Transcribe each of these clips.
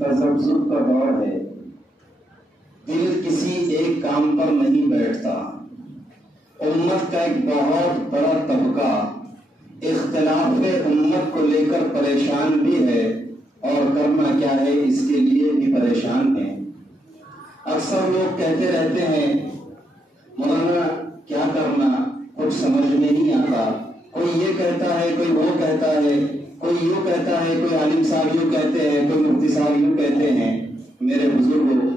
تذبذب کا دور ہے، دل کسی ایک کام پر نہیں بیٹھتا، امت کا ایک بہت بڑا طبقہ اختلاف امت کو لے کر پریشان بھی ہے، اور کرنا کیا ہے اس کے لیے بھی پریشان ہیں۔ اکثر لوگ کہتے رہتے ہیں مولانا کیا کرنا، کچھ سمجھ میں نہیں آتا، کوئی یہ کہتا ہے، کوئی وہ کہتا ہے، کوئی یوں کہتا ہے، کوئی عالم صاحب یوں کہتے ہیں، کوئی مفتی صاحب یوں کہتے ہیں۔ میرے بزرگوں،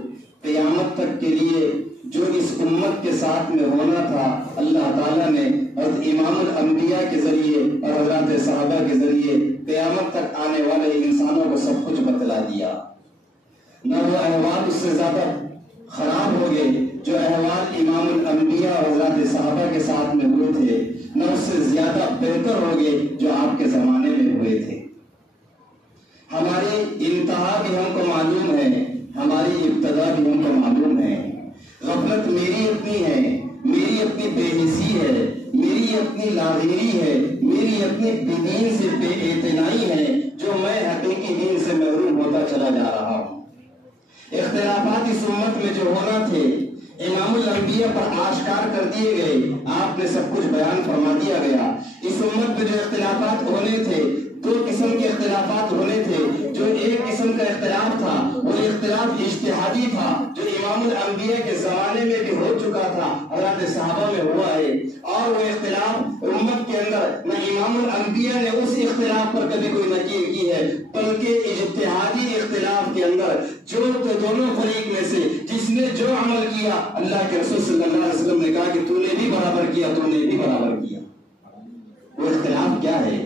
قیامت تک کے لیے جو اس امت کے ساتھ میں ہونا تھا، اللہ تعالیٰ نے حضرت امام الانبیاء کے ذریعے اور حضرات صحابہ کے ذریعے قیامت تک آنے والے انسانوں کو سب کچھ بتلا دیا۔ نہ وہ احوال اس سے زیادہ خراب ہو گئے جو احوال امام الانبیاء اور حضرات صحابہ کے ساتھ میں ہوئے تھے، نہ اس سے زیادہ بہتر ہو گئے جو آپ کے زمانے میں ہوئے تھے۔ ہماری انتہا بھی ہم کو معلوم ہے، ہماری ابتدا بھی ہم کو معلوم ہے۔ غفلت میری اپنی ہے، میری اپنی بے حسی ہے، میری اپنی لاغیری ہے، میری اپنی دین سے بے اعتنائی ہے، جو میں حقیقی دین سے محروم ہوتا چلا جا رہا ہوں۔ اختلافات اس امت میں جو ہونا تھے امام الانبیاء پر آشکار کر دیے گئے، آپ نے سب کچھ بیان فرما دیا گیا۔ اس امت میں جو اختلافات ہونے تھے، دو قسم کے اختلافات ہونے تھے۔ جو ایک قسم کا اختلاف تھا وہ اختلاف اجتہادی تھا، جو امام الانبیاء کے زمانے میں بھی ہو چکا تھا، حضرات صحابہ میں ہوا ہے، اور وہ اختلاف امت کے اندر نہ امام الانبیاء نے اس اختلاف پر کبھی کوئی نکیر کی ہے، بلکہ اجتہادی اختلاف کے اندر جو دونوں فریق میں سے جس نے جو عمل کیا، اللہ کے رسول صلی اللہ علیہ وسلم نے کہا کہ تو نے بھی برابر کیا، تو نے بھی برابر کیا۔ وہ اختلاف کیا ہے؟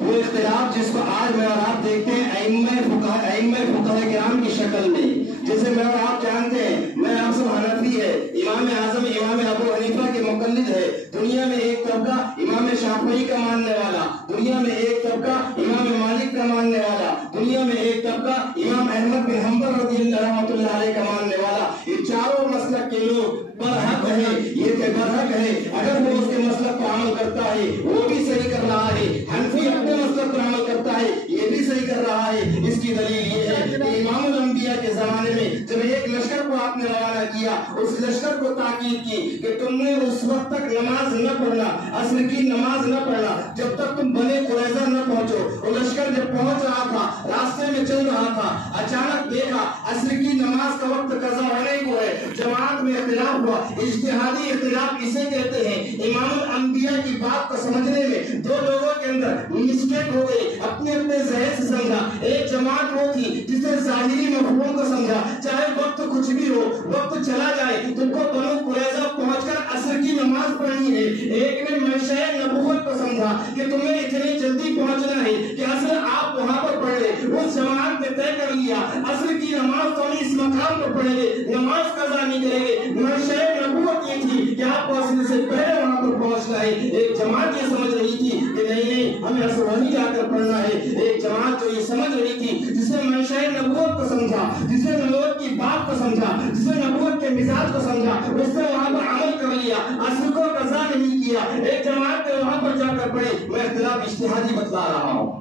وہ اختلاف جس کو آج میں اور آپ دیکھتے ہیں ائمہ فقہاء کرام کی شکل میں، جیسے میں اور آپ جانتے ہیں میں آپ سب حنفی ہے، امام اعظم امام ابو حنیفہ کے مقلد ہے، دنیا میں ایک طبقہ امام شافعی کا ماننے والا، دنیا میں ایک طبقہ امام مالک کا ماننے والا، دنیا میں ایک طبقہ امام احمد بن حنبل رضی اللہ رحمۃ اللہ علیہ کا ماننے والا۔ یہ چاروں مسلک کے لوگ برحق ہے، یہ کہ برحق ہے، اگر وہ اس کے مسلک پر عمل کرتا ہے وہ بھی صحیح کر رہا ہے، حنفی اپنے مسلک پر عمل کرتا ہے یہ بھی صحیح کر رہا ہے۔ اس کی دلیل یہ ہے کہ امام الانبیاء کے زمانے میں جب ایک لشکر کو آپ نے روانہ کیا، اس لشکر کو تاکید کی کہ تم نے اس وقت تک نماز نہ پڑھنا، عصر کی نماز نہ پڑھنا جب تک تم بنی قریظہ نہ پہنچو۔ وہ لشکر جب پہنچ رہا تھا، راستے میں چل رہا تھا، اچانک دیکھا عصر کی نماز کا وقت قضا ہونے کو ہے، جماعت میں اختلاف ہوا۔ اجتہادی اختلاف اسے کہتے ہیں۔ امام الانبیاء کی بات کو سمجھنے میں دو لوگوں کے اندر مسٹیک ہو گئی، اپنے اپنے ذہن سے سمجھا۔ ایک جماعت وہ تھی جس نے ظاہری مفہوم کو سمجھا، چاہے وقت کچھ بھی ہو، وقت چلا جائے تم کو بنو قریظہ پہنچ کر عصر کی نماز پڑھنی ہے۔ ایک نے منشأ نبوت کو سمجھا کہ تمہیں اتنی جلدی پہنچنا ہے کہ عصر آپ وہاں پر پڑھ لے۔ اس جماعت نے طے کر لیا عصر کی نماز تو اس مقام پر پڑھیں گے، نماز قضا نہیں کریں گے۔ منشأ نبوت یہ تھی کہ آپ کو عصر سے پہلے وہاں پر پہنچنا ہے۔ ایک جماعت یہ سمجھ رہی تھی کہ نہیں ہمیں عصر وہیں جا کر پڑھنا ہے۔ ایک جماعت جو یہ سمجھ رہی تھی، جس نے منشأ نبوت کو سمجھا، جس نے نبوت کی بات کو سمجھا، جس نے نبوت کے مزاج کو سمجھا، اس نے وہاں پر عمل کر لیا، عصر کو قضا نہیں کیا۔ ایک جماعت نے وہاں پر جا کر پڑھی۔ میں اختلاف اجتہادی بتلا رہا ہوں،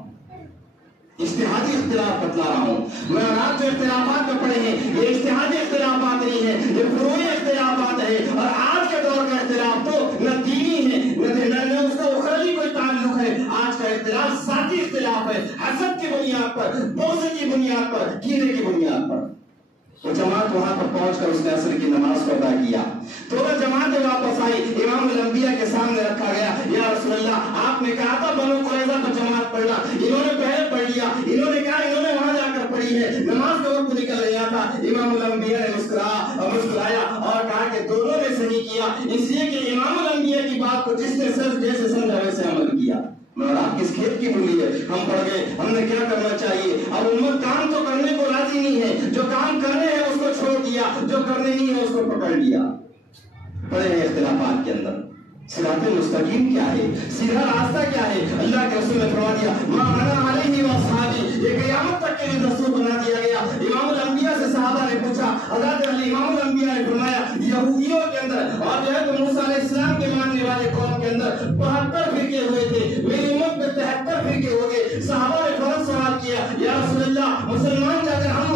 اجتہادی اختلاف بتلا رہا ہوں۔ میں آپ جو اختلافات میں پڑھے ہیں یہ اجتہادی اختلافات نہیں ہیں، یہ فروعی اختلافات ہیں۔ اور آج کے دور کا اختلاف تو نہ دینی ہے نہ اس کا اخروی کوئی تعلق ہے۔ آج کا اختلاف ذاتی اختلاف ہے، حسد کی بنیاد پر، بغض کی بنیاد پر، کینے کی بنیاد پر۔ وہ جماعت وہاں پر پہنچ کر اس نے عصر کی نماز کو ادا کیا۔ دونوں جماعتیں واپس آئی، امام الانبیاء کے سامنے رکھا گیا۔ یا رسول اللہ، آپ نے کہا تھا بنو قریظہ پر جماعت پڑھنا، انہوں نے پہلے پڑھ لیا، انہوں نے کہا انہوں نے وہاں جا کر پڑھی ہے، نماز کا وقت نکل گیا تھا۔ امام الانبیاء نے مسکرایا اور کہا کہ دونوں نے صحیح کیا، اس لیے کہ امام الانبیاء کی بات کو جس نے سر جیسے سمجھا ویسے عمل کیا۔ مگر آپ کس کھیت کی بولی ہے؟ ہم پڑھ گئے، ہم نے کیا کرنا چاہیے؟ اب امت کام تو کرنے کو راضی نہیں ہے، جو کام کرنے ہیں اس کو چھوڑ دیا، جو کرنے نہیں ہے اس کو پکڑ لیا۔ پڑے ہیں اختلافات کے اندر صراط مستقیم کیا ہے، سیدھا راستہ کیا ہے؟ اللہ کے رسول نے فرما دیا ما انا علیہ واصحابی، یہ قیامت تک کے لیے دستور بنا دیا گیا۔ امام الانبیاء سے صحابہ نے پوچھا، حضرت علی امام الانبیاء نے فرمایا یہودیوں کے اندر اور جو ہے تو موسیٰ علیہ السلام کے ماننے والے قوم کے اندر 72 فرقے ہوئے تھے، میری امت میں 73 فرقے ہو گئے۔ صحابہ نے فوراً سوال کیا یا رسول اللہ، مسلمان جا کر ہم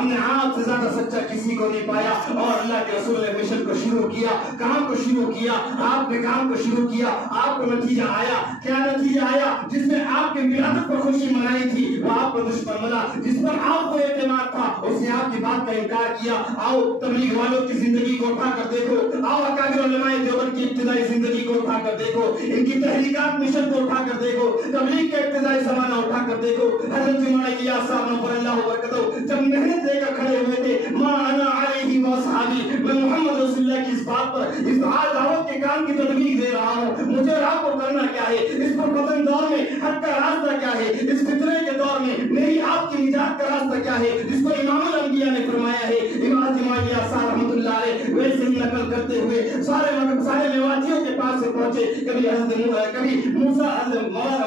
ہم نے آپ سے زیادہ سچا کسی کو نہیں پایا. اور اللہ کے رسول نے مشن کو شروع کیا, کام کو شروع کیا, آپ نے کام کو شروع کیا, آپ کو نتیجہ آیا. کیا نتیجہ آیا؟ جس نے آپ کے ولادت پر خوشی منائی تھی وہ آپ کو دشمن بنا. جس پر آپ کو اعتماد تھا اس نے آپ کی بات کا انکار کیا. آؤ تبلیغ والوں کی زندگی کو اٹھا کر دیکھو, آؤ اکابر علماء دیوبند کی ابتدائی زندگی کو اٹھا کر دیکھو, ان کی تحریکات مشن کو اٹھا کر دیکھو, تبلیغ کے ابتدائی زمانہ اٹھا کر دیکھو. حضرت مولانا الیاس صاحب نور اللہ وبرکاتہ جب محنت لے کر کھڑے ہوئے تھے, ما انا علیہ واصحابی, میں محمد رسول اللہ کی اس بات پر اس دعوت کے کام کی تبلیغ دے رہا ہوں, مجھے اور آپ کو کرنا کیا ہے, اس پر فتن دور میں حق کا راستہ کیا ہے, اس فتنے کے دور میں میری آپ کی نجات کا راستہ کیا ہے, جس پر امام الانبیاء نے فرمایا ہے. امام الیاس صاحب رحمۃ اللہ علیہ ویسے ہی نقل کرتے ہوئے سارے میواتیوں کے پاس سے پہنچے. کبھی کبھی موسیٰ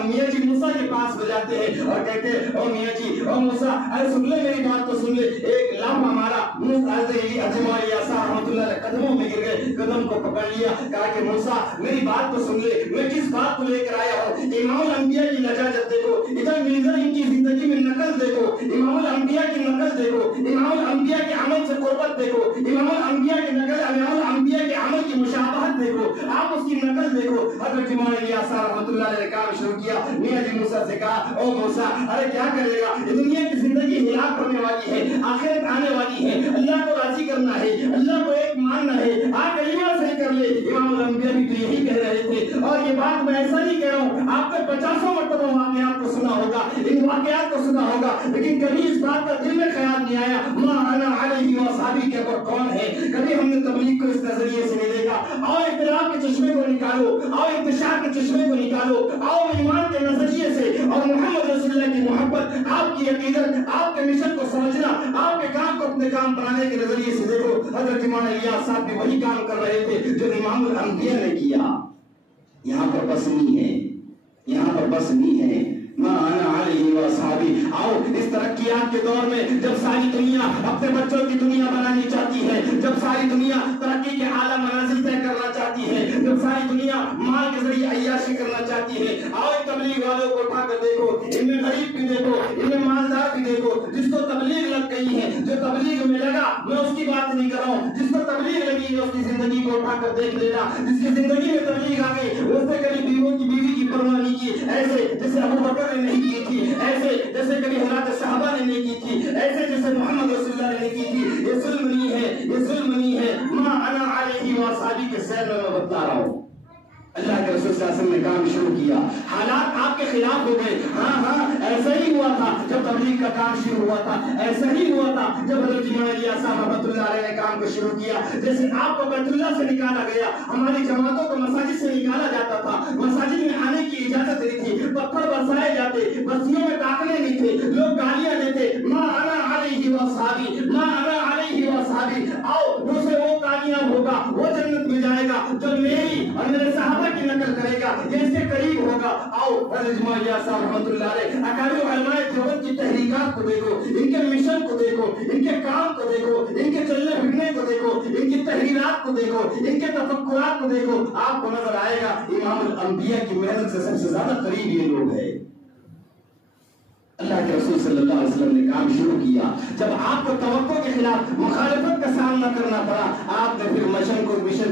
میاں جی موسیٰ کے پاس ہو جاتے ہیں اور کہتے ہیں او میاں جی او موسیٰ ارے سن لے میری بات تو سن لے. ایک لمحہ ہمارا حضرت الیاس صاحب رحمۃ اللہ علیہ قدموں میں گر گئے, قدم کو پکڑ لیا, کہا کہ موسیٰ میری بات تو سن لے, میں کس بات کو لے کر آیا ہوں. امام الانبیاء کی لجاجت دیکھو, ادھر ان کی زندگی میں نقل دیکھو, امام الانبیاء کی نقل دیکھو, امام الانبیاء کے عمل سے قربت دیکھو, امام الانبیاء کے نقل, امام الانبیاء کے عمل کی مشابہت دیکھو, آپ اس کی نقل دیکھو. حضرت امام الیاس رحمۃ اللہ علیہ نے کام شروع کیا. میاں جی موسیٰ سے کہا او موسیٰ ارے کیا کرے گا, یہ دنیا کی زندگی ہلاک ہونے والی ہے, آخرت آنے والی ہے, اللہ کو راضی کرنا ہے, اللہ کو ایک ماننا ہے, آج کلمہ صحیح کر لے. امام الانبیاء بھی تو یہی کہہ رہے تھے, اور یہ بات میں ایسا نہیں کہہ رہا ہوں, آپ نے 50 مرتبہ واقعات کو سنا ہوگا, ان واقعات کو سنا ہوگا, لیکن کبھی اس بات کا دل میں خیال نہیں آیا ما انا علیہ واصحابی کے اوپر کون ہے. کبھی ہم نے تبلیغ کو اس نظریے سے نہیں دیکھا. آؤ اختلاف کے چشمے کو نکالو, آؤ انتشار کے چشمے کو نکالو, آؤ ایمان کے نظریے سے اور محمد رسول اللہ کی محبت, آپ کی عقیدت, آپ کے مشن کو سمجھنا, آپ کے کام کو اپنے کام بنانے کے نظریے سے دیکھو. حضرت مولانا الیاس صاحب بھی وہی کام کر رہے تھے جو امام الانبیاء نے کیا. یہاں پر بس نہیں ہے, یہاں پر بس نہیں ہے ما انا علیہ واصحابی. آؤ اس ترقیات کے دور میں جب ساری دنیا اپنے بچوں کی دنیا بنانی چاہتی ہے, جب ساری دنیا ترقی کے اعلیٰ منازل طے کرنا چاہتی ہے, جب ساری دنیا مال کے ذریعے عیاشی کرنا چاہتی ہے, آؤ تبلیغ والوں کو اٹھا کر دیکھو, ان میں غریب بھی دیکھو, ان میں مالدار بھی دیکھو. جس کو تبلیغ لگ گئی ہے, جو تبلیغ میں لگا, میں اس کی بات نہیں کر رہا ہوں, جس کو تبلیغ لگی ہے اس کی زندگی کو اٹھا کر دیکھ لینا. جس کی زندگی میں تبلیغ آ گئی اس نے کبھی بیوی کی پرواہ نہیں کی, ایسے جیسے ابو بکر نے نہیں کی تھی, ایسے جیسے کبھی حضرات صحابہ نے نہیں کی تھی, ایسے جیسے محمد رسول اللہ نے نہیں کی تھی. یہ ظلم نہیں ہے, یہ ظلم نہیں ہے. ما انا علیہ واصحابی کے سیر میں بتلا رہا ہوں. اللہ کے رسول صلی اللہ علیہ وسلم نے کام شروع کیا, حالات آپ کے خلاف ہو گئے. ہاں ایسا ہی ہوا تھا جب تبلیغ کا کام شروع ہوا تھا, ایسا ہی ہوا تھا جب حضرت مولانا الیاس صاحب رحمۃ اللہ علیہ نے کام کو شروع کیا. جیسے آپ کو بیت اللہ سے نکالا گیا, ہماری جماعتوں کو مساجد سے نکالا جاتا تھا, مساجد میں آنے کی اجازت نہیں تھی, پتھر برسائے جاتے, بستیوں میں داخلے نہیں تھے, لوگ گالیاں دیتے. ما انا علیہ واصحابی, ما انا علیہ واصحابی. آؤ دوسرے وہ کامیاب ہوگا, وہ جنت میں جائے گا جو میری اور میرے صحابہ کی نقل کرے گا, یہ اس سے قریب ہوگا. آؤ حضرت مولانا الیاس صاحب رحمۃ اللہ علیہ اکابر علماء دیوبند کی تحریکات کو دیکھو, ان کے مشن کو دیکھو, ان کے کام کو دیکھو, ان کے چلنے پھرنے کو دیکھو, ان کی تحریرات کو دیکھو, ان کے تفکرات کو دیکھو. آپ کو نظر آئے گا امام الانبیاء کی محنت سے سب سے زیادہ قریب یہ لوگ ہیں. اللہ کے رسول صلی اللہ علیہ وسلم نے کام شروع کیا. جب آپ کو توقع کے خلاف مخالفت کا سامنا کرنا پڑا, آپ نے پھر مشن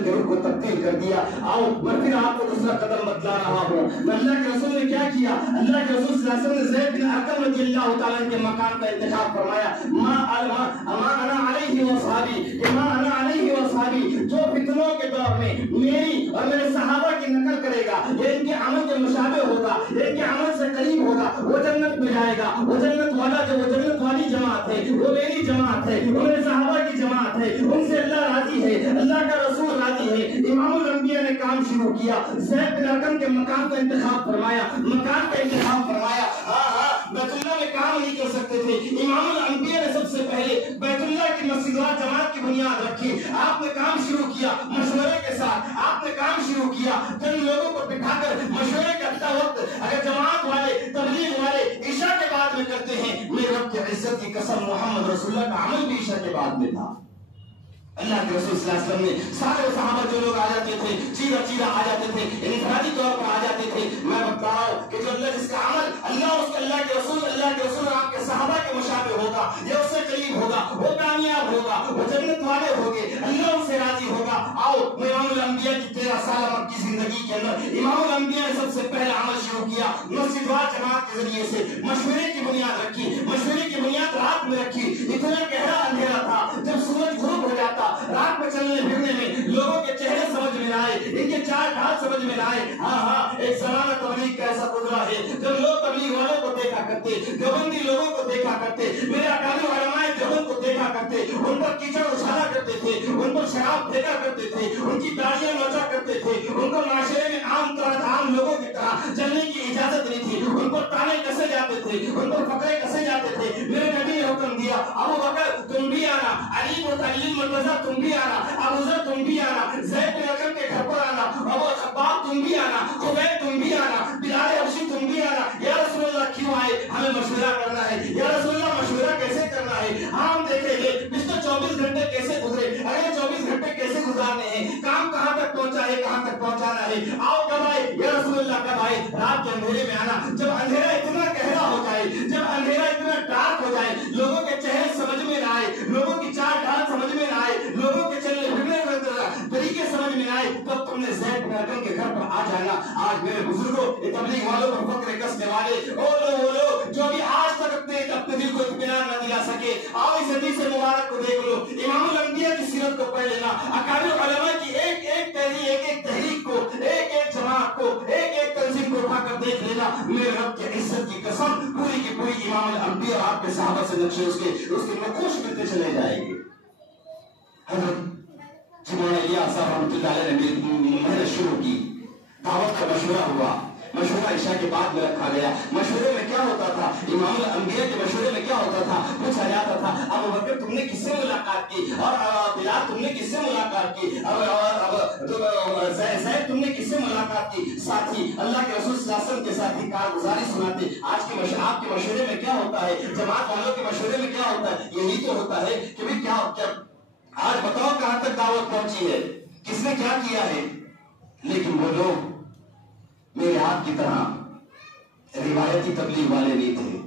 کے رخ کو تبدیل کر دیا. آؤ میں پھر آپ کو دوسرا قدم بتلا رہا ہوں. اللہ کے رسول نے کیا کیا, اللہ کے رسول صلی اللہ علیہ وسلم نے زید بن ارقم رضی اللہ تعالیٰ کے مقام کا انتخاب فرمایا. ما انا علیہ واصحابی, ما انا علیہ واصحابی. جو فتنوں کے دور میں میری اور میرے صحابہ کی نقل کرے گا, یہ ان کے عمل کے مشابہ ہوگا, یہ ان کے عمل سے قریب ہوگا, وہ جنت میں جائے گا. وہ جنت والا جو وہ جنت والی جماعت ہے, وہ میری جماعت ہے, وہ میرے صحابہ کی جماعت ہے, ان سے اللہ راضی ہے, اللہ کا رسول راضی ہے. امام الانبیاء نے کام شروع کیا, زید بن ارقم کے مقام کا انتخاب فرمایا, مکان کا انتخاب فرمایا. بیت اللہ میں کام نہیں کر سکتے تھے, امام الانبیاء نے سب سے پہلے بیت اللہ کی مسجد جماعت کی بنیاد رکھی. آپ نے کام شروع کیا مشورے کے ساتھ, آپ نے کام شروع کیا جن لوگوں کو بٹھا کر مشورے کرتا وقت, اگر جماعت والے تبلیغ والے عشاء کے بعد میں کرتے ہیں, میرے رب کی عزت کی قسم محمد رسول اللہ کا عمل بھی عشاء کے بعد میں تھا. اللہ کے رسول صلی اللہ علیہ وسلم نے سارے صحابہ جو لوگ آ جاتے تھے, چیرا آ جاتے تھے, انفرادی طور پر آ جاتے تھے. میں بتا رہا ہوں کہ جو اللہ جس کا عمل اللہ کے رسول اور آپ کے صحابہ کے مشابہ ہوگا, یہ اس سے قریب ہوگا, وہ جنت والے ہوگے، اللہ ان سے راضی ہوگا۔ آؤ امام الانبیاء کی 13 سالہ مکی زندگی کے اندر امام الانبیاء نے سب سے پہلا عمل شروع کیا، مسجد و جماعت کے ذریعے سے مشورے کی بنیاد رکھی، مشورے کی بنیاد رات میں رکھی۔ اتنا گہرا اندھیرا تھا، جب سورج غروب ہو جاتا رات میں چلنے پھرنے میں لوگوں کے چہرے سمجھ میں آئے، ان کے چال ڈھال سمجھ میں آئے۔ ہاں ایک زمانہ تبلیغ کا ایسا گزرا ہے جب لوگ تبلیغ والوں کو دیکھا کرتے، دیوبندی لوگوں کو دیکھا کرتے، میرے اکابر علماء دیوبند کو دیکھا کرتے، ان پر کیچڑ اچھالا کرتے تھے، ان پر شراب پھینکا کرتے تھے، ان کی داڑیاں نوچا کرتے تھے، ان کو معاشرے میں عام لوگوں کی طرح چلنے کی اجازت نہیں تھی، ان پر تانے کسے جاتے تھے، ان پر فقرے کسے جاتے تھے۔ میرے نبی نے حکم دیا، ابو بکر تم بھی آنا، علی متعلم مرتضیٰ تم بھی آنا، ابو ذر تم بھی آنا، زید بن ارقم کے گھر پر آنا، ابو خباب تم بھی آنا، خبیب تم بھی آنا، بلال حبشی تم بھی آنا۔ یا رسول اللہ کیوں آئے؟ ہمیں مشورہ کرنا ہے۔ یا رسول اللہ مشورہ کیسے کرنا ہے؟ ہم دیکھیں گے پچھلے 24 گھنٹے کیسے گزرے، اگلے 24 گھنٹے کیسے گزارنے ہیں، کام کہاں تک پہنچا ہے، کہاں تک پہنچانا ہے۔ آؤ کب آئے؟ یا رسول اللہ کب آئے؟ رات کے اندھیرے میں آنا، جب اندھیرا اتنا گہرا ہو جائے، جب اندھیرا اتنا ڈارک ہو جائے، لوگوں کے چہرے سمجھ میں نہ آئے، لوگوں کی چال ڈھال سمجھ میں نہ آئے، لوگوں کے چلنے پھرنے طریقے سمجھ میں آئے، تب تم نے زید بن ارقم کے گھر پر آ جانا۔ آج میرے بزرگوں، تبلیغ والوں پر فخر کسنے والے وہ لوگ جو بھی آج تک اپنے دل کو اطمینان نہ دلا سکے، آؤ اس حدیث مبارک کو دیکھ لو، امام الانبیاء کی سیرت کو پڑھ لینا، اکابر علماء کی ایک ایک تحریک کو، ایک ایک جماعت کو، ایک ایک تنظیم کو اٹھا کر دیکھ لینا۔ میرے رب کی عزت کی قسم، پوری کی پوری امام الانبیاء اور آپ کے صحابہ سے نقشے اس کے نقوش ملتے چلے جائیں گے۔ حضرت جنہوں نے الیاس صاحب رحمۃ اللہ علیہ نے محنت شروع کی، دعوت کا مشورہ ہوا، مشورہ عشاء کے بعد میں رکھا گیا۔ مشورے میں کیا ہوتا تھا؟ امام الانبیاء کے مشورے میں کیا ہوتا تھا؟ پوچھا جاتا تھا ابو بکر تم نے کس سے ملاقات کی، اور بلال تم نے کس سے ملاقات کی، اور زید تم نے کس سے ملاقات کی۔ ساتھی اللہ کے رسول صلی اللہ علیہ وسلم کے ساتھی کارگزاری سناتے۔ آج کے آپ کے مشورے میں کیا ہوتا ہے؟ جماعت والوں کے مشورے میں کیا ہوتا ہے؟ یہی تو ہوتا ہے کہ بھئی کیا آج بتاؤ کہاں تک دعوت پہنچی ہے، کس نے کیا کیا ہے۔ لیکن وہ لوگ میرے آپ کی طرح روایتی تبلیغ والے نہیں تھے،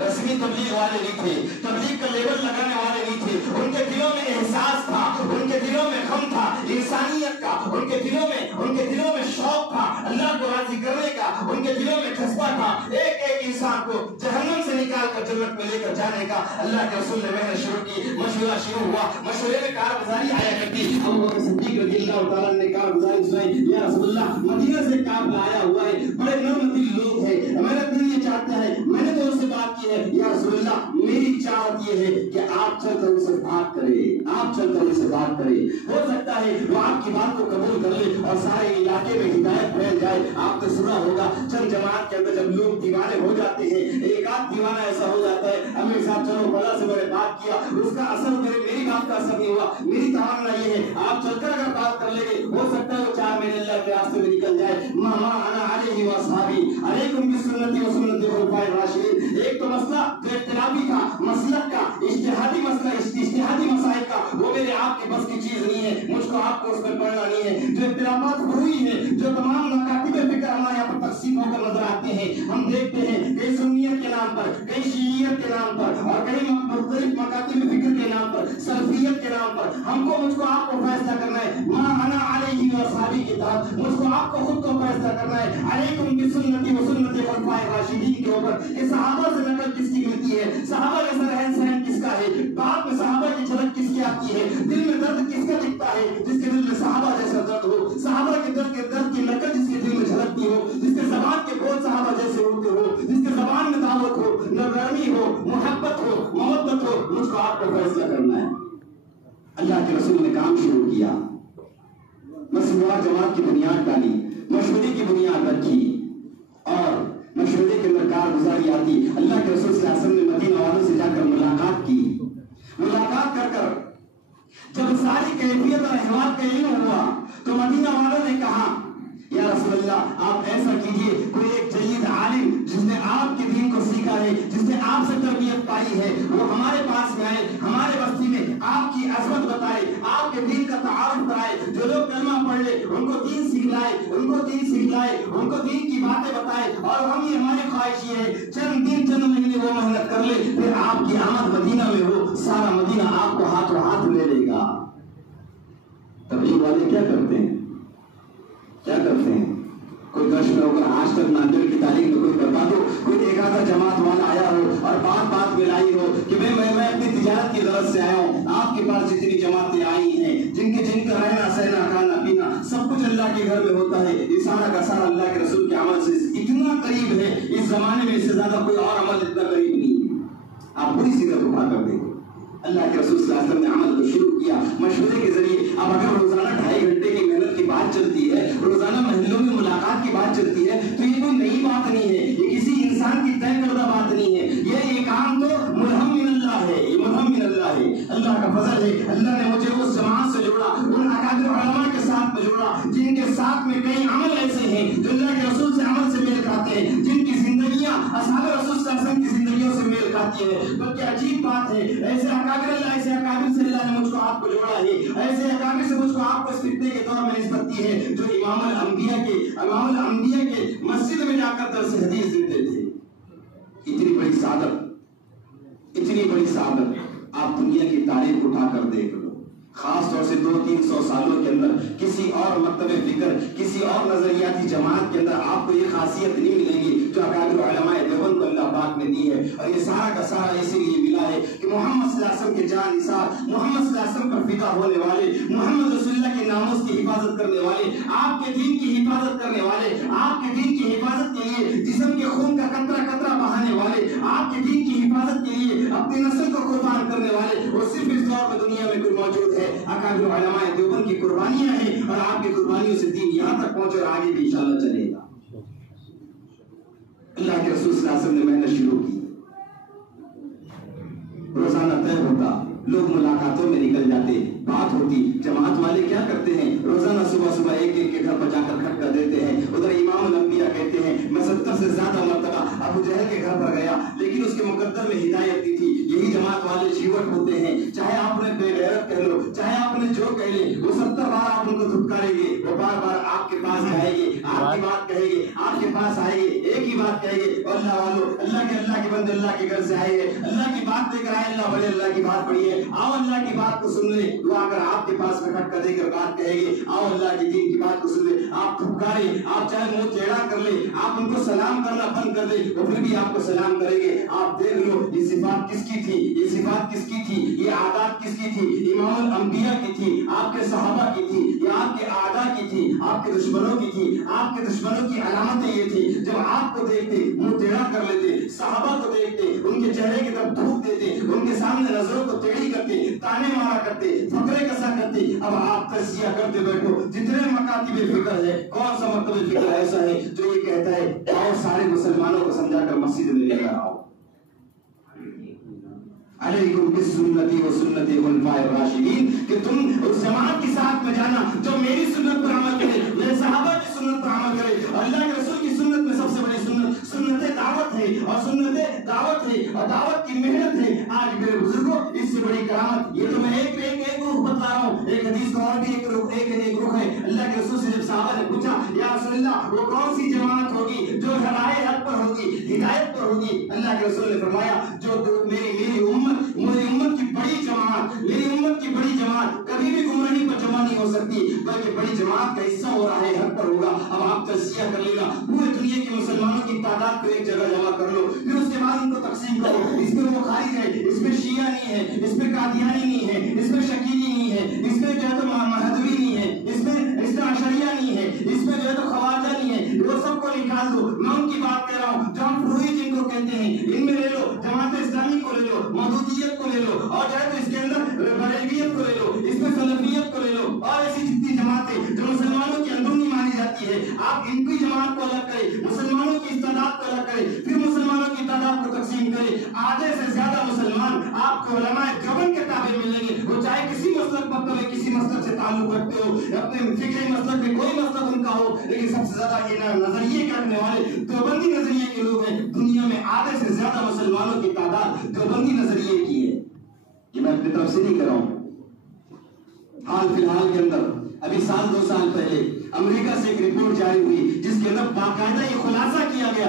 رسمی تبلیغ والے نہیں تھے، تبلیغ کا لیبل لگانے والے نہیں تھے۔ ان کے دلوں میں احساس تھا، ان کے دلوں میں غم تھا انسانیت کا، ان کے دلوں میں شوق تھا اللہ کو راضی کرنے کا، ان کے دلوں میں جذبہ تھا ایک ایک انسان کو جہنم سے نکال کر جنت میں لے کر جانے کا۔ اللہ کے رسول نے محنت شروع کی، مشورہ شروع ہوا، مشورے میں کارگزاری آیا کرتی۔ ابو بکر صدیق رضی اللہ تعالیٰ نے کارگزاری سنائی، یا رسول اللہ مدینہ سے قافلہ آیا ہوا ہے، بڑے نرم دل لوگ ہیں، میرا دل یہ چاہتا ہے، میں نے تو ان سے بات کی ہے، یا رسول اللہ میری چاہت یہ ہے کہ آپ چل کر ان سے بات کریں، آپ چل کر ان سے بات کریں، ہو سکتا ہے وہ آپ کی بات کو قبول کر لے اور سارے علاقے میں ہدایت پھیل جائے۔ آپ نے سنا ہوگا چند جماعت کے اندر جب لوگ دیوانے ہو جاتے ہیں، ایک آدھ دیوانہ ایسا ہو جاتا ہے، امیر صاحب چلو بلا سے میں نے بات کیا، اس کا اثر میری بات کا اثر نہیں ہوا، میری تمنا یہ ہے آپ چل کر اگر بات کر لیں گے، ہو سکتا ہے وہ 4 مہینے اللہ کے راستے میں نکل جائے۔ ماما انا علیہ واصحابی علیکم بسنتی و سنت الخلفاء الراشدین۔ ایک تو مسئلہ جو اختلافی کا، مسلک کا، اجتہادی مسئلہ، اجتہادی مسائل کا، وہ میرے آپ کے بس کی چیز نہیں ہے، مجھ کو آپ کو اس پر پڑھنا نہیں ہے۔ جو اختلافات ہوئی ہیں، جو تمام مکاتب فکر ہمارے یہاں پر تقسیم ہو کر نظر آتے ہیں، ہم دیکھتے ہیں کئی سنیت کے نام پر، کئی شیعیت کے نام پر، اور کئی مختلف مکاتب فکر کے نام پر، سلفیت کے نام پر، ہم کو مجھ کو آپ کو فیصلہ کرنا ہے۔ ما انا علیہ واصحابی کے تحت مجھ کو آپ کو خود کو فیصلہ کرنا ہے، علیکم بسنتی و سنت الخلفاء الراشدین کے اوپر کہ صحابہ سے نقل کس کی ملتی ہے، صحابہ کا رہن سہن کس کا ہے، بعد میں صحابہ کی جھلک کس کی آتی ہے، دل میں درد کس کا دکھتا ہے، جس کے دل میں صحابہ جیسا درد ہو، صحابہ کے درد کی نقل جس کے دل میں جھلکتی ہو، جس کے زبان کے بول صحابہ جیسے ہوتے ہو، جس کے زبان میں دعوت ہو، نرمی ہو، محبت ہو، محبت ہو، مجھ کو آپ کو فیصلہ کرنا ہے۔ اللہ کے رسول نے کام شروع کیا، مسجد جماعت کی بنیاد ڈالی، مشورے کی بنیاد رکھی، اور مشورے کے اندر کارگزاری آتی۔ اللہ کے رسول صلی اللہ علیہ وسلم نے مدینہ والوں سے جا کر ملاقات کی، ملاقات کر کر جب ساری کیفیت اور احوال کا علم ہوا تو مدینہ والوں نے کہا یا رسول اللہ آپ ایسا کیجئے، کوئی ایک جید عالم جس نے آپ کے دین کو سیکھا ہے، جس نے آپ سے تربیت پائی ہے، وہ ہمارے پاس میں آئے، ہمارے بستی میں آپ کی عظمت بتائے، آپ کے دین کا تعارف کرائے، جو لوگ کلمہ پڑھ لے ان کو دین سکھلائے، ان کو دین سکھلائے، ان کو دین کی باتیں بتائے، اور ہم یہ ہماری خواہش یہ ہے چند دن چند مہینے وہ محنت کر لے، پھر آپ کی آمد مدینہ میں ہو، سارا مدینہ آپ کو ہاتھ لے کیا کرتے ہیں؟ کیا کرتے ہیں؟ کوئی درس میں ہوگا آج تک ناندیڑ کی تعلیم میں کوئی بتا دو، کوئی ایک آدھا جماعت والا آیا ہو اور بات میں لائی ہو کہ میں اپنی تجارت کی غرض سے آیا ہوں. آپ کے پاس جتنی جماعتیں آئی ہیں جن کا رہنا سہنا کھانا پینا سب کچھ اللہ کے گھر میں ہوتا ہے، یہ سارا کا سارا اللہ کے رسول کے عمل سے اتنا قریب ہے، اس زمانے میں اس سے زیادہ کوئی اور عمل اتنا قریب نہیں ہے. آپ بری سیرت اٹھا کر دیکھو، اللہ کے رسول صلی اللہ علیہ وسلم نے عمل کو شروع کیا مشورے کے ذریعے. اب اگر روزانہ 2.5 گھنٹے کی محنت کی بات چلتی ہے، روزانہ محلوں میں ملاقات کی بات چلتی ہے، تو یہ کوئی نئی بات نہیں ہے، یہ کسی انسان کی طے کردہ بات نہیں ہے. یہ کام تو ملہم من اللہ ہے، یہ ملہم من اللہ ہے، اللہ کا فضل ہے. اللہ نے مجھے اس جماعت سے جوڑا، ان اکابر علماء کے ساتھ میں جوڑا جن کے ساتھ میں کئی عمل ایسے ہیں جو اللہ کے رسول سے عمل سے میل کھاتے ہیں، جن کی زندگیاں اصحاب رسول صلی اللہ علیہ وسلم کی زندگیوں سے میل کھاتی ہے. بلکہ عجیب بات ہے، ایسے اکابر سے اللہ نے مجھ کو آپ کو جوڑا ہے، ایسے اکابر سے مجھ کو آپ کو اس فتنے کے طور میں نسبت دی ہے جو امام الانبیاء کے مسجد میں جا کر درس حدیث دیتے تھے. اتنی بڑی سعادت آپ دنیا کی تاریخ اٹھا کر دیکھ لو. خاص طور سے 200-300 سالوں کے اندر کسی اور مکتب فکر، کسی اور نظریاتی جماعت کے اندر آپ کو یہ خاصیت نہیں ملے گی جو اکابر علماء دیوبند کو اللہ پاک نے دی ہے. اور یہ سارا کا سارا اسی لیے ملا ہے کہ محمد صلی اللہ علیہ وسلم کے جان نثار، محمد صلی اللہ علیہ وسلم پر فدا ہونے والے، محمد رسول اللہ کے ناموس کی حفاظت کرنے والے، آپ کے دین کی حفاظت کرنے والے، آپ کے دین کی حفاظت کے لیے جسم کے خون کا قطرہ قطرہ بہانے والے، آپ کے دین کی حفاظت کے لیے اپنی نسل کو قربان کرنے والے، وہ صرف اس دور میں دنیا میں کوئی موجود ہے. اکابر علماء دیوبند کی قربانیاں ہیں اور آپ کی قربانیوں سے دین یہاں تک پہنچے اور آگے بھی انشاءاللہ چلے گا. اللہ کے رسول صلی اللہ علیہ وسلم نے محنت شروع کی، روزانہ طے ہوتا، لوگ ملاقاتوں میں نکل جاتے، بات ہوتی. جماعت والے کیا کرتے ہیں؟ روزانہ صبح ایک کے گھر پر جا کر کھٹکا دیتے ہیں. ادھر امام الانبیاء کہتے ہیں میں 70 سے زیادہ مرتبہ ابو جہل کے گھر پر گیا لیکن اس کے مقدر میں ہدایت دی تھی. یہی جماعت والے جیوٹ ہوتے ہیں، چاہے آپ نے بے غیرت کہہ لو، چاہے آپ نے جو کہہ لے، وہ 70 بار آپ ان کو دھتکاریں گے، وہ بار بار آپ کے پاس آئیں گے، آپ کی بات کہیں گے، آپ کے پاس آئیں گے، ایک ہی بات کہیں گے. اور اللہ والو، اللہ کے بندے اللہ کے گھر سے آئے ہیں، اللہ کی بات لے کر آئے، اللہ بڑے، اللہ کی بات پڑھی ہے، آؤ اللہ کی بات کو سن لیں. وہ اگر آپ کے پاس میں کھٹکا دے کر بات کہیں گے، آؤ اللہ کی دین کی بات کو سن لیں. آپ دھتکاریں، آپ چاہے منہ ٹیڑھا کر لیں، آپ ان کو سلام کرنا بند کر دیں، وہ پھر بھی آپ کو سلام کریں گے. آپ دیکھ لو یہ صفات کس کی تھی، یہ صفات کس کی تھی، یہ عادات کس کی تھی؟ امام الانبیاء کی تھی، آپ کے صحابہ کی تھی، یہ آپ کے اعداء کی تھی، آپ کے دشمنوں کی تھی. آپ کے دشمنوں کی علامتیں یہ تھی، جب آپ کو دیکھتے منہ ٹیڑھا کر لیتے، صحابہ کو دیکھتے ان کے چہرے کی طرف دھوپ دیتے، ان کے سامنے نظروں کو ٹیڑھی کرتے، تانے مارا کرتے، فقرے کسا کرتے. اب آپ تجزیہ کرتے بیٹھو، جتنے مکاتب فکر ہے، کون سا مکتب فکر ایسا ہے جو یہ کہتا ہے آؤ سارے مسلمانوں کو سمجھا کر مسجد میں لے کر آؤ، علیکم بسنتی و سنت خلفائے الراشدین، کہ تم اس جماعت کے ساتھ میں جانا جو میری سنت پر عمل کرے، میرے صحابہ کی سنت پر عمل کرے. اور اللہ کے رسول کی سنت میں سب سے بڑی سنت دعوت ہے، اور سنت دعوت ہے اور دعوت کی محنت ہے. آج میرے بزرگوں اس سے بڑی کرامت، یہ تو میں ایک رخ بتلا رہا ہوں، ایک حدیث کا اور بھی ایک رخ ہے. اللہ کے رسول سے جب صحابہ نے پوچھا یا رسول اللہ وہ کون سی جماعت ہوگی جو رائے حق پر ہوگی، ہدایت پر ہوگی؟ اللہ کے رسول نے فرمایا جو میری امت کی بڑی جماعت کبھی بھی گمراہی پر جمع نہیں ہو سکتی، بلکہ بڑی جماعت کا حصہ ہو رہا ہے، حق پر ہوگا. اب آپ تجزیہ کر لینا، پورے دنیا کے مسلمانوں کی تعداد کو ایک جگہ جمع کر لو، پھر اس کے بعد ان کو تقسیم کرو. اس میں وہ خارج ہے، اس میں شیعہ نہیں ہے، اس میں قادیانی نہیں ہے، اس میں شکیلی نہیں ہے، اس میں جو ہے تو مہدوی نہیں ہے، اس میں اشعریہ نہیں ہے، اس میں جو ہے تو خواجہ نہیں ہے. وہ سب کو نکال دو. میں ان کی بات کہہ رہا ہوں جو ہم فروعی جن کو کہتے ہیں، ان میں لے لو جماعت اسلامی کو، لے لو مودودیت کو، لے لو اور جو ہے تو اس کے اندر بریلویت کو لے لو، اس میں سلفیت کو لے لو، اور ایسی جتنی جماعتیں جو مسلمانوں کی اندرونی مانی جاتی ہے، آپ ان کی جماعت کو الگ کریں، مسلمانوں کی تعداد کو الگ کریں، پھر مسلمانوں کی تعداد کو تقسیم کریں. آدھے سے زیادہ مسلمان آپ کو علماء دیوبند کے تابع ملیں گے، وہ چاہے کسی مسلک پر میں کسی مسلک سے تعلق رکھتے ہو، اپنے فکری مسلک میں کوئی مسلک ان کا ہو، لیکن سب سے زیادہ یہ نظریے کے رکھنے والے دیوبندی نظریے کے لوگ ہیں. دنیا میں آدھے سے زیادہ مسلمانوں کی تعداد دیوبندی نظریے کی ہے. یہ میں اپنی طرف سے نہیں کر رہا ہوں. حال فی الحال کے اندر ابھی 2 سال پہلے امریکہ سے ایک رپورٹ جاری ہوئی جس کے اندر باقاعدہ یہ خلاصہ کیا گیا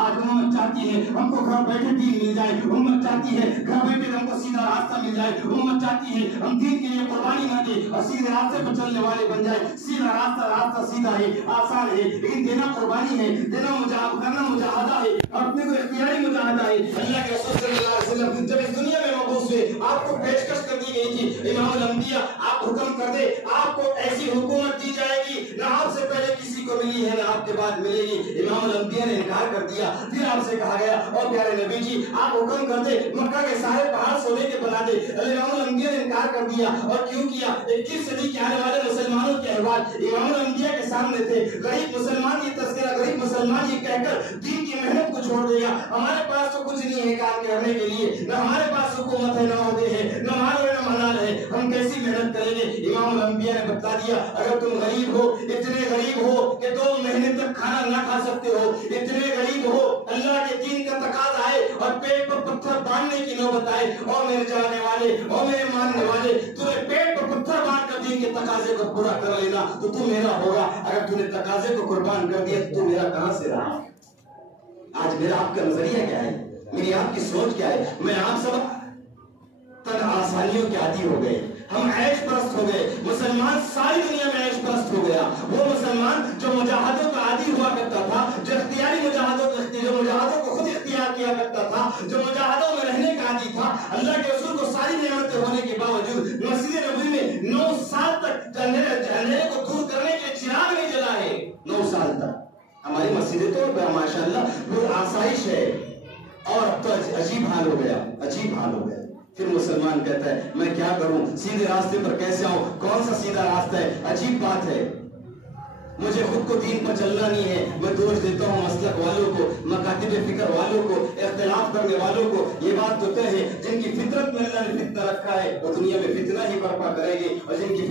آج امت چاہتی ہے ہم کو گھر بیٹھے دین مل جائے, امت چاہتی ہے گھر بیٹھے ہم کو سیدھا راستہ مل جائے, امت چاہتی ہے ہم دین کے لیے قربانی نہ دیں اور سیدھے راستے پر چلنے والے بن جائے. سیدھا راستہ سیدھا ہے, آسان ہے, لیکن دینا قربانی ہے, دینا کرنا مجاہدہ ہے, اپنے کو اختیاری مجاہدہ ہے. اللہ کے رسول صلی اللہ علیہ وسلم جب اس دنیا میں مبعوث ہوئے آپ کو پیشکش کر دی گئی تھی, امام الانبیاء آپ حکم کر دے, آپ کو ایسی حکومت دی جائے گی نہ آپ سے پہلے کسی کو ملی ہے نہ آپ کے بعد ملے گی. امام الانبیاء نے انکار کر دیا. پھر آپ سے کہا گیا اور پیارے نبی جی آپ حکم کر دے مکہ کے سارے پہاڑ سونے کے بنا دے. امام الانبیاء نے انکار کر دیا. اور کیوں کیا؟ 21 صدی کے آنے والے مسلمانوں کے احوال امام الانبیاء کے سامنے تھے. غریب مسلمان یہ تذکرہ, غریب مسلمان یہ کہہ کر دین کی محنت کو چھوڑ دے گا. ہمارے پاس تو کچھ نہیں ہے کام کرنے کے لیے, نہ ہمارے پاس حکومت ہے, نہ عہدے ہیں, نہ مال ہے, نہ منال ہے, ہم کیسی محنت کریں گے؟ امام الانبیاء نے بتا دیا اگر تم غریب ہو, اتنے غریب ہو کہ 2 مہینے تک کھانا نہ کھا سکتے ہو, اتنے غریب ہو اللہ کے دین کا تقاضا آئے اور پیٹ پر پتھر باندھنے کی نوبت آئے, اور میرے جانے والے اور میرے ماننے والے تمہیں پیٹ پر پتھر باندھ کر دین کے تقاضے کو پورا کر لینا تو تم میرا ہوگا. اگر تم نے تقاضے کو قربان کر دیا تو میرا کہاں سے رہا؟ آج میرا آپ کا نظریہ کیا ہے, میری آپ کی سوچ کیا ہے؟ میں آپ سب تن آسانیوں کے عادی ہو گئے, ہم عیش پرست ہو گئے. مسلمان ساری دنیا میں عیش پرست ہو گیا. وہ مسلمان جو مجاہدوں کا عادی ہوا کرتا تھا, جو اختیاری مجاہدوں کو خود اختیار کیا کرتا تھا, جو مجاہدوں میں رہنے کا عادی تھا, اللہ کے رسول کو ساری نعمتیں ہونے کے باوجود مسجد نبوی میں 9 سال تک اندھیرے کو دور کرنے کے چراغ نہیں جلا ہے. 9 سال تک ہماری مسجدیں تو ماشاءاللہ پر آسائش ہے, اور اب تو عجیب حال ہو گیا, عجیب حال ہو گیا. پھر مسلمان کہتا ہے میں کیا کروں, سیدھے راستے پر کیسے آؤں, کون سا سیدھا راستہ ہے؟ عجیب بات ہے. مجھے خود کو دین پر چلنا نہیں ہے, میں دوش دیتا ہوں مسلک والوں کو, مکاتب فکر والوں کو, اختلاف کرنے والوں کو. یہ بات تو طے ہے جن کی فطرت میں اللہ نے فتنہ رکھا ہے وہ دنیا میں فتنہ ہی برپا کریں گے, اور جن کی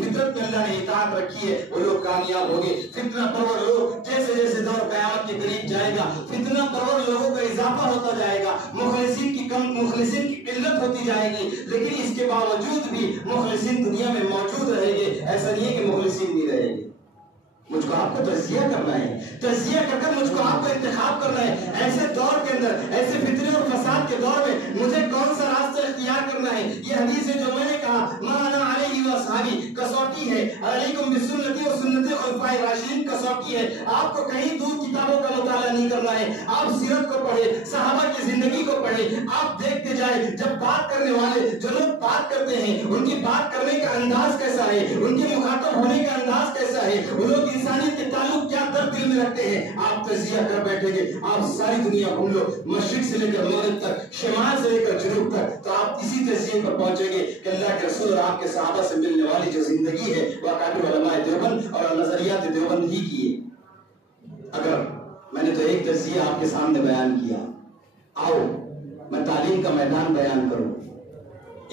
فطرت میں اللہ نے اطاعت رکھی ہے وہ لوگ کامیاب ہوں گے. فتنہ پرور لوگ جیسے جیسے دور قیامت کے قریب جائے گا, فتنہ پرور لوگوں کا اضافہ ہوتا جائے گا, مخلصین کی قلت ہوتی جائے گی, لیکن اس کے باوجود بھی مخلصین دنیا میں موجود رہیں گے. ایسا نہیں ہے کہ مخلصین نہیں رہیں گے. مجھ کو آپ کو تجزیہ کرنا ہے, تجزیہ کر کر مجھ کو آپ کو انتخاب کرنا ہے. ایسے دور کے اندر, ایسے فتنے اور فساد کے دور میں مجھے کون سا راستہ اختیار کرنا ہے. یہ حدیث ہے جو میں نے کہا ما انا علیہ واصحابی, کسوٹی ہے. علیکم بسنتی و سنت خلفائے راشدین, کسوٹی ہے. آپ کو کہیں دور کتابوں کا مطالعہ نہیں کرنا ہے. آپ سیرت کو پڑھیں, صحابہ کی زندگی کو پڑھیں, آپ دیکھتے جائیں جب بات کرنے والے جو لوگ بات کرتے ہیں ان کی بات کرنے کا انداز کیسا ہے, ان کے مخاطب ہونے کا انداز کیسا ہے, وہ لوگ انسانیت کے تعلق کیا درد دل میں رکھتے ہیں. آپ تجزیہ کر بیٹھیں گے, آپ ساری دنیا گھوم لو, مشرق سے لے کر مغرب تک, شمال سے لے کر جنوب تک, تو آپ اسی تجزیے پر پہنچیں گے کہ اللہ کے رسول اور آپ کے صحابہ سے ملنے والی جو زندگی ہے وہ اکابر علماء دیوبند اور نظریات دیوبند ہی کی ہے. اگر میں نے تو ایک تجزیہ آپ کے سامنے بیان کیا, آؤ میں تعلیم کا میدان بیان کروں,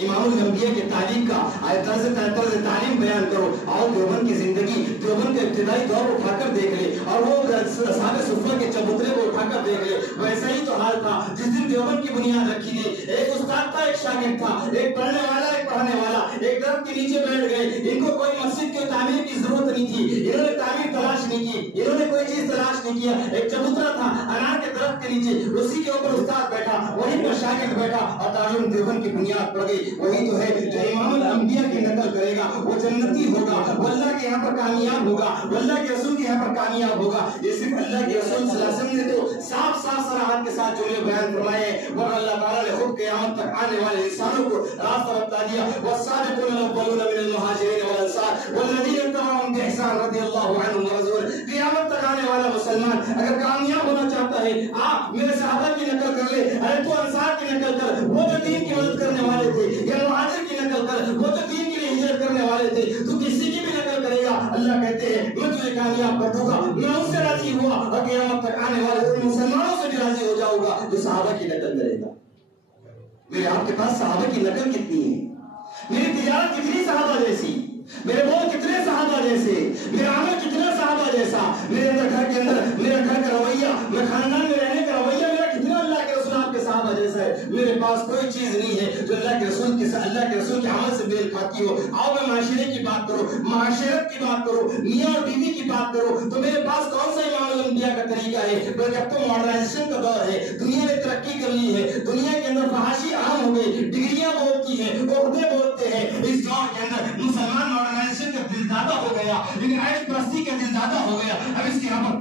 امام الانبیاء کے تعلیم کا طرز تعلیم بیان کرو. آؤ دیوبند کی زندگی, دیوبند کے ابتدائی دور کو اٹھا کر دیکھ لے, اور وہ اصحاب صفہ کے چبوترے کو اٹھا کر دیکھ لے. ویسا ہی تو حال تھا جس دن دیوبند کی بنیاد رکھی گئی. ایک استاد تھا, ایک شاگرد تھا, ایک پڑھنے والا, ایک پڑھانے والا, ایک درخت کے نیچے بیٹھ گئے. ان کو کوئی مسجد کی تعمیر کی ضرورت نہیں تھی, انہوں نے تعمیر تلاش نہیں کی, انہوں نے کوئی چیز تلاش نہیں کیا. ایک چبوترا تھا انار کے درخت کے نیچے, اسی کے اوپر استاد بیٹھا, وہیں پر شاگرد بیٹھا, اور تعلیم دیوبند کی بنیاد پڑ گئی. وہی تو ہے جو امام الانبیاء کی نقل کرے گا وہ جنتی ہوگا, وہ اللہ کے یہاں پر کامیاب ہوگا, وہ اللہ کے رسول کے یہاں پر کامیاب ہوگا. یہ صرف اللہ کے رسول صلی اللہ علیہ وسلم نے تو صاف صراحت کے ساتھ جملے بیان فرمائے, اور اللہ تعالیٰ نے خود قیامت تک آنے والے انسانوں کو راستہ بتا دیا. والسابقون الاولون من المہاجرین والانصار والذین اتبعوهم بإحسان رضی اللہ عنہم ورضوا عنہ. قیامت تک آنے والا مسلمان اگر کامیاب ہونا چاہتا ہے, آپ میرے صحابہ کی نقل کر لے, ارے تو انصار کی نقل کر, وہ جو دین کی مدد کرنے والے تھے, یا مہاجر کی نقل کر, وہ جو دین کے لیے ہجرت کرنے والے تھے. تو کسی کی بھی نقل کرے گا, اللہ کہتے ہیں میں تجھے کامیاب کر دوں گا. میں ان سے راضی ہوا اور قیامت تک آنے والے ان مسلمانوں سے بھی راضی ہو جاؤں گا جو صحابہ کی نقل کرے گا. میرے آپ کے پاس صحابہ کی نقل کتنی ہے, میری تجارت کتنی صحابہ جیسی, میرے بول کتنے صحابہ جیسے, میرا عمل کتنا صحابہ جیسا, میرے گھر کے اندر میرا گھر کا رویہ, میں خاندان میں رہنے کا رویہ میرا کتنا اللہ کے رسول آپ کے صحابہ جیسا ہے. میرے پاس کوئی چیز نہیں ہے جو اللہ کے رسول رسول کے ساتھ اللہ کے رسول کے عمل سے میل کھاتی ہو. آؤ میں معاشرے کی بات کروں, معاشرت کی بات کروں, میاں اور بیوی کی بات کروں, تو میرے پاس کون سا امام الانبیاء کا طریقہ ہے؟ بلکہ اب تو ماڈرنائزیشن کا دور ہے, دنیا نے ترقی کر لی ہے, دنیا کے اندر فحاشی عام ہو گئی, ڈگریاں بولتی ہیں, عہدے بولتے ہیں. اس دور کے اندر مسلمان ماڈرنائزیشن کا دل زیادہ ہو گیا, لیکن عیش پرستی کا دل زیادہ ہو گیا. اب اس کے یہاں پر